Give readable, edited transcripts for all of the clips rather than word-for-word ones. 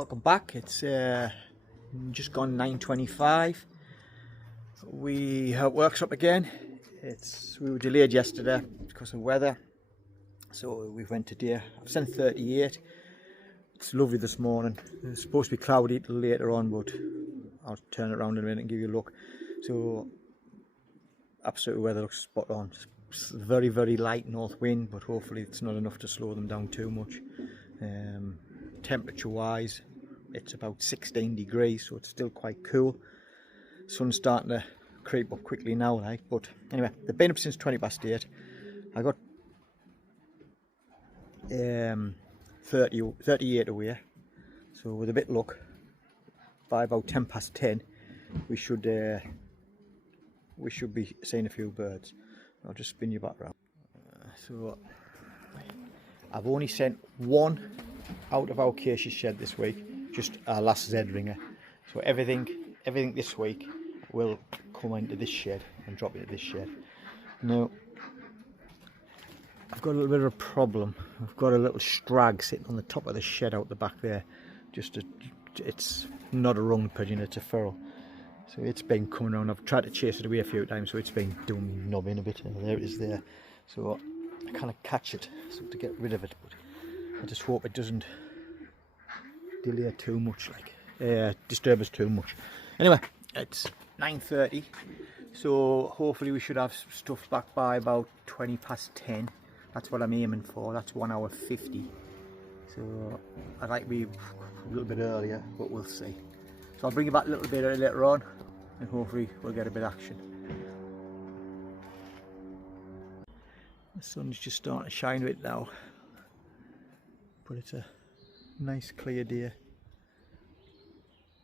Welcome back. It's just gone 9:25. We are at Worksop again. We were delayed yesterday because of weather, so we went today. I've sent 38. It's lovely this morning. It's supposed to be cloudy till later on, but I'll turn it around in a minute and give you a look. So absolute weather looks spot on. It's very, very light north wind, but hopefully it's not enough to slow them down too much. Temperature wise, it's about 16 degrees, so it's still quite cool. Sun's starting to creep up quickly now, like, but anyway, they've been up since 8:20. I got 38 away, so with a bit of luck, by about 10:10 we should be seeing a few birds. I'll just spin you back round. So I've only sent one out of our acacia shed this week, just our last Z ringer. So everything this week will come into this shed and drop into this shed. Now I've got a little bit of a problem. I've got a little strag sitting on the top of the shed out the back there. It's not a rung pigeon, it's a feral. So it's been coming around. I've tried to chase it away a few times, so it's been doing me nubbing a bit. And there it is there. So I kind of catch it so to get rid of it, but I just hope it doesn't delay too much, like disturb us too much. Anyway, it's 9:30, so hopefully we should have stuff back by about 10:20. That's what I'm aiming for. That's 1 hour 50. So I'd like to be a little bit earlier, but we'll see. So I'll bring you back a little bit later on, and hopefully we'll get a bit of action. The sun's just starting to shine a bit now, but it's a nice clear day. A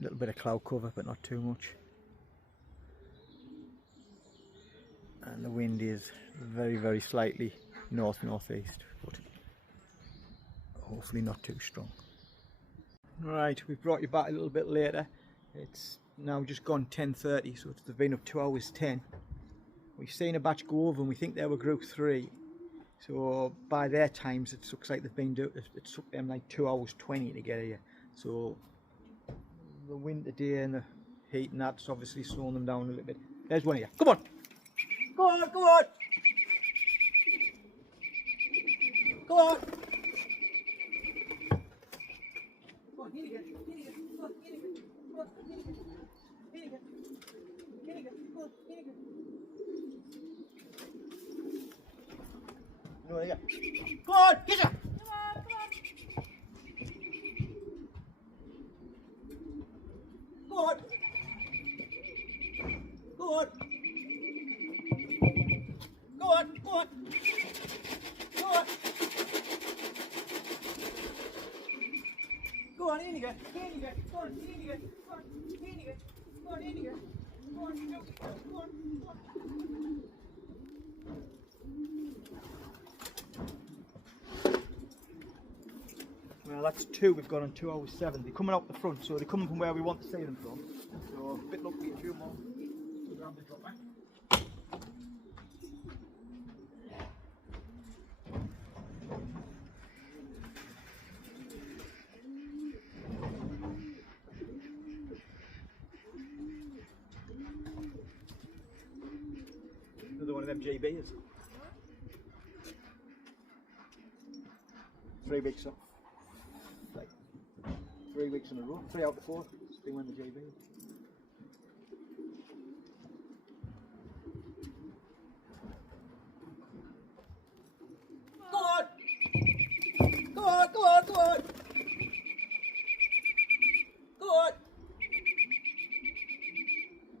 little bit of cloud cover, but not too much. And the wind is very, very slightly north-northeast, but hopefully not too strong. Right, we've brought you back a little bit later. It's now just gone 10:30, so they've been up 2 hours 10. We've seen a batch go over and we think they were group 3. So by their times it looks like they've been it took them like 2 hours 20 to get here. So the wind today and the heat and that's obviously slowing them down a little bit. There's one here. Come on! Go on, go on! Go on! Go on, get it! Go on! Go on! Go on! Go on! Go on! Go on, in again! In again! Go on, in again! Go on, in again! Go on, in again! Go on, go on! Go on! Well, that's 2 we've got on 2 hours 7. They're coming out the front, so they're coming from where we want to see them from. So a bit lucky, a few more. Another one of them GBs. 3 weeks up. Like 3 weeks in a row. 3 out of 4. They win the JB. Go on! Go on, go on, go on! Go on!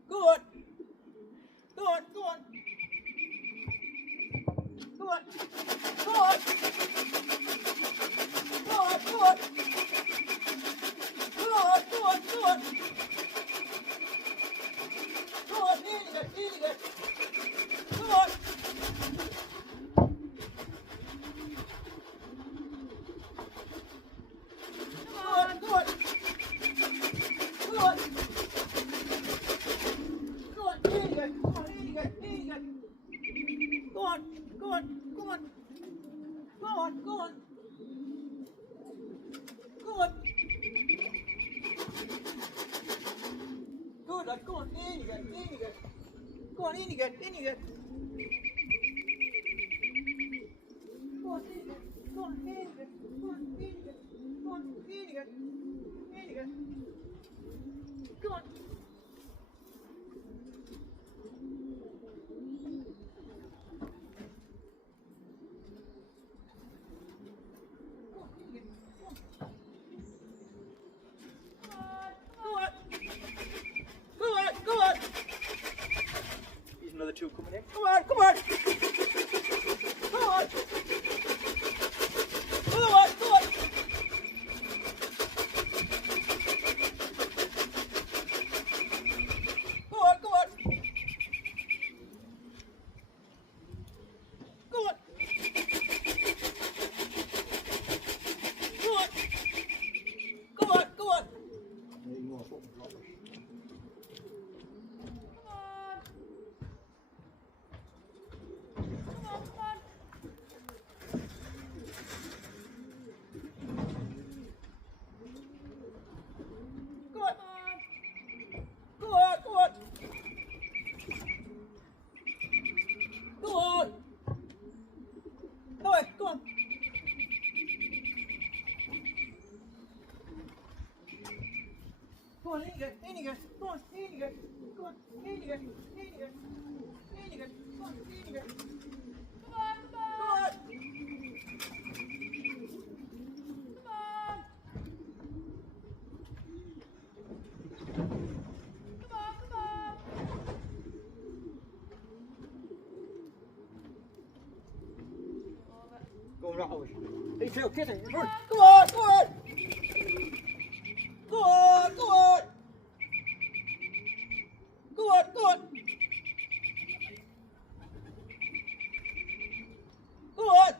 Go on! Go on, go on! Go on! Go on! Go on, go on! Go on, go on, go on! Go on, eating it! Go on! Go on, go on! Go on! Go on, eating it! Go on, eating it! Go on, go on, go on! Go on, go on! Go on! go, go on, in you go, in you go. Go on, in you go, in you go. Go on, in you go, go on, in you go, go on, in you go, go on, in you go, in you go. Go on. Another two coming in. Come on, come on! Come on! Come on, come on! Come on, come on! Come on! Come on! Come on, come on! Go on, in you go, in you go, go on, in you go, go on, in you go, in you go, in you go, go on, in you go. Come on, come on! Come on! Come on, go on, Rattles. Hey, Phil, kiss him. Come on, come on! Go on, go on! Go on, go on! Go on!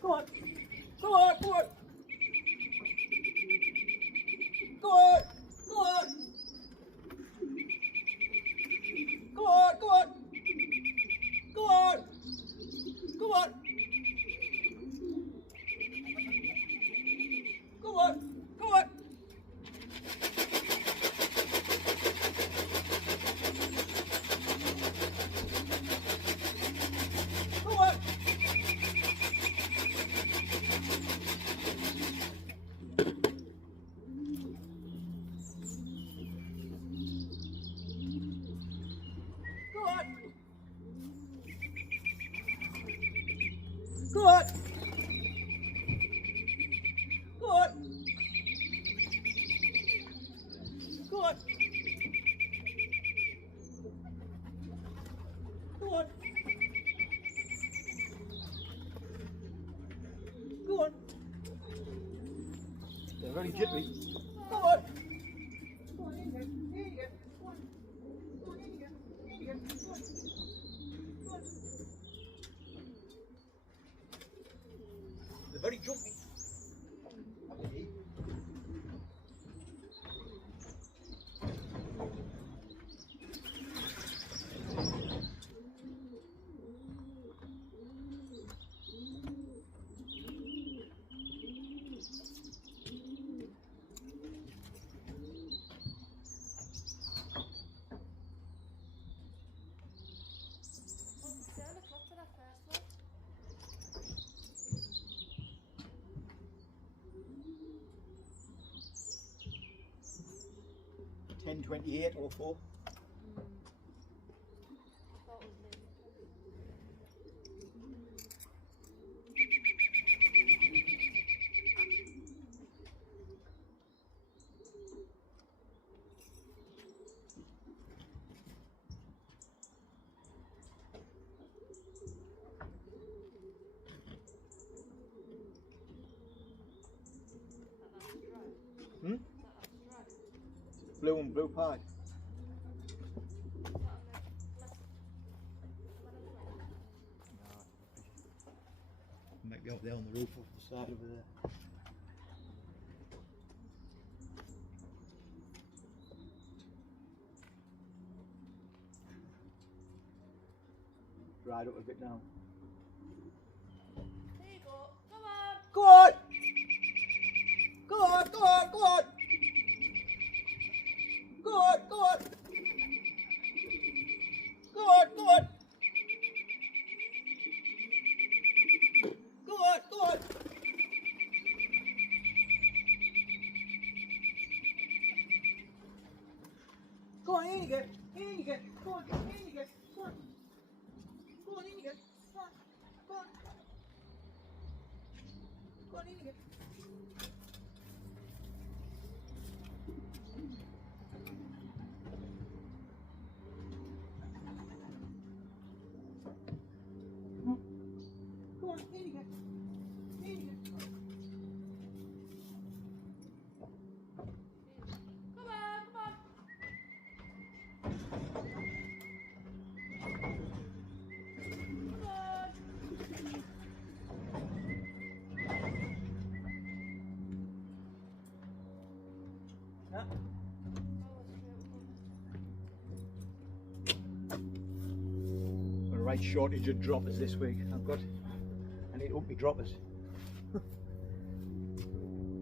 Go on! Go on, go on! Go on! Go on! Go on, go on! Go on! Go on! Go on! Go on! Go on! Go on! Go on! Go on! Go on! Go on! They're very jittery. Go on! Go on, in you go. In you go. Go on. Go on, in you go. In you go. Go on. Go on. They're very jumpy. $10.28 or 4. Hmm? Blue and blue pie. Might be up there on the roof off the side over there. ride up a bit now. There you go. Come on. Go on! Go on, go on, go on! Go on, go on! Go on, go on! Go on, go on! Go on, in you get. In you get. Go on, in you get. Go on. Go on, in you get. Go on. Go on. Go on, in you get. Go on, in you get. In you get. Come on, come on. Come on. Yeah. Got a right shortage of droppers this week. I need to up my droppers.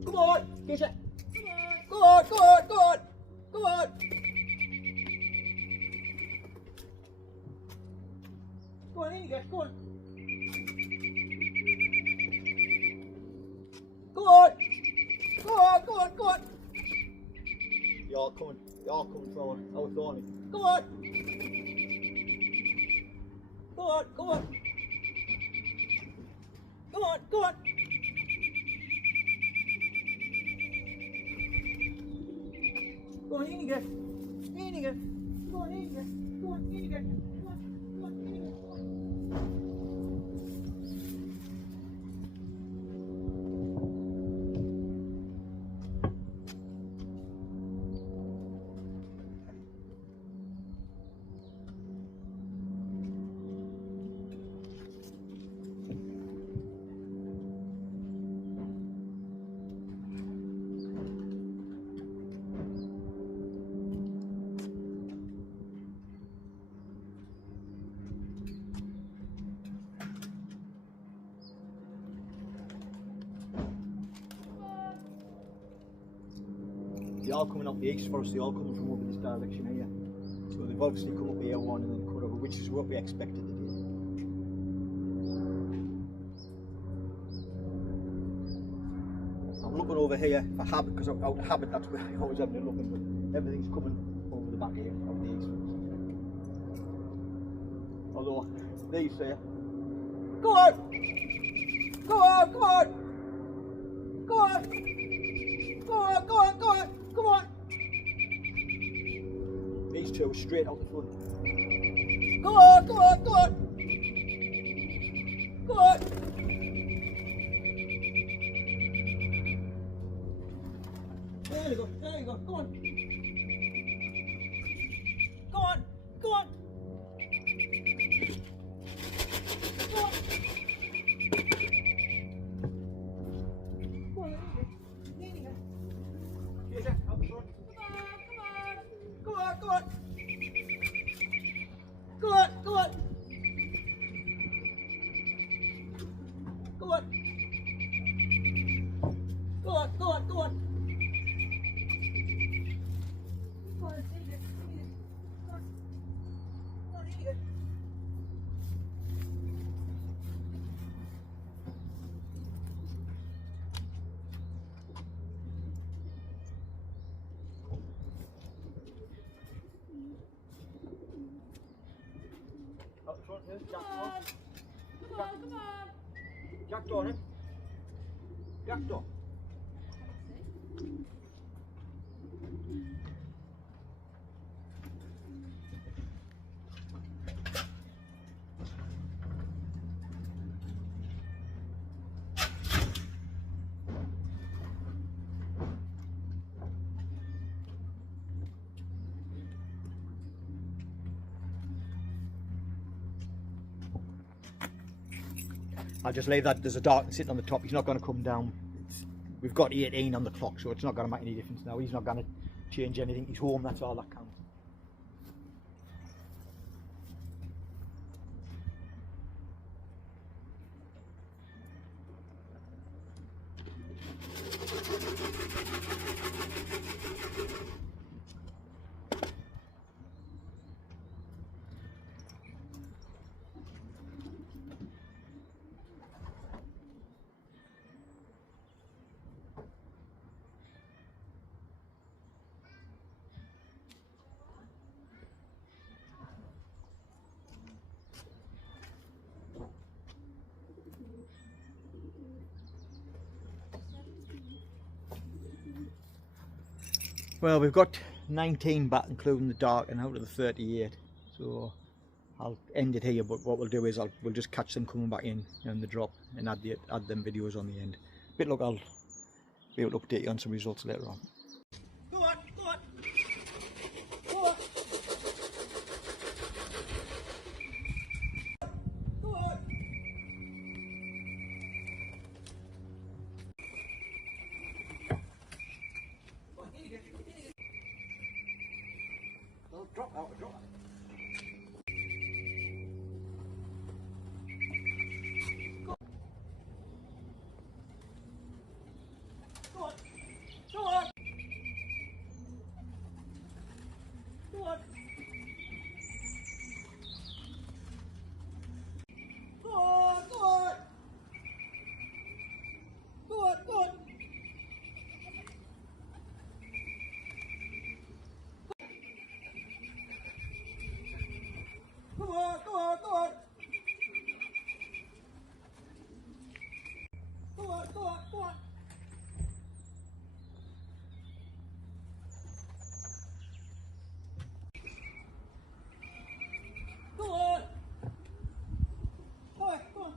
Come on, get it. Go on, go on, go on, go on. Go on, in you get, go on. Go on, go on, go on, go on. You're coming forward. I was on it. Go on. Go on, go on. Go on, go on. Go on, in you get. In you get. Go on, in you get. Go on, in you get. Go on, go on, in you get. Go on. They're all coming up the east for us, they're all coming from over this direction here. So they've obviously come up here one and then cut over, which is what we expected to do. I'm looking over here for habit, because out of habit that's where I always have been looking, but everything's coming over the back here, over the east. Although, these here. Go on! Go on, go on! Go on! Go on, go on, go on! Come on! These two are straight out the front. Go on, go on, go on! Go on! There you go, there you go, go on! Go on, go on! Go on! Go on, there you go. Here's that, out the front. Come on, come on. Go on, go on! Go on, go on! Go on! Go on, go on, go on! Go on, take it, take it. Go on. Go on, take it. Out the front here, Jack Come door. on. Come on, come on. Jack door, eh? Jack door. I'll just leave that, there's a dark sitting on the top, he's not going to come down. We've got 18 on the clock, so it's not going to make any difference now. He's not going to change anything, he's home, that's all that counts. Well, we've got 19 back, including the dark, and out of the 38. So I'll end it here. But what we'll do is we'll just catch them coming back in the drop and add them videos on the end. But look, I'll be able to update you on some results later on. Go on, go on. Go on. Go on. Drop out, drop. Go on. Go on. Go on. Go on, go on. Go on, go on. Go on, go on, go on. Go on, go on, go on. Go on. Go on, go on.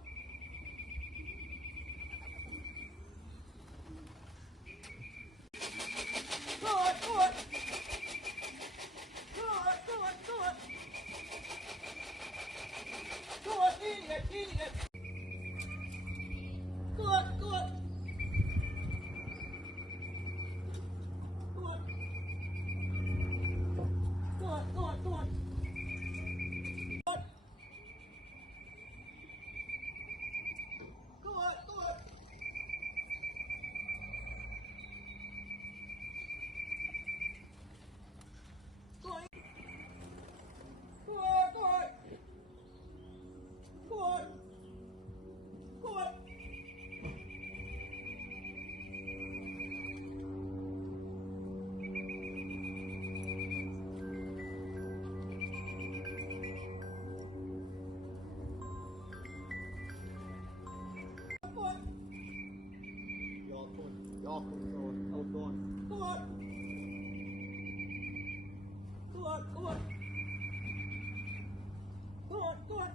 Go on, go on. Go on, go on, go on. Go on, idiot, idiot. Go on, go on. Go on. Go on, go on, go on. Go on. Go on, go on. Go on. Go on, go on. Go on. Go on. Go on. Y'all come, out going. Go on. Go on, go on. Go on, go on.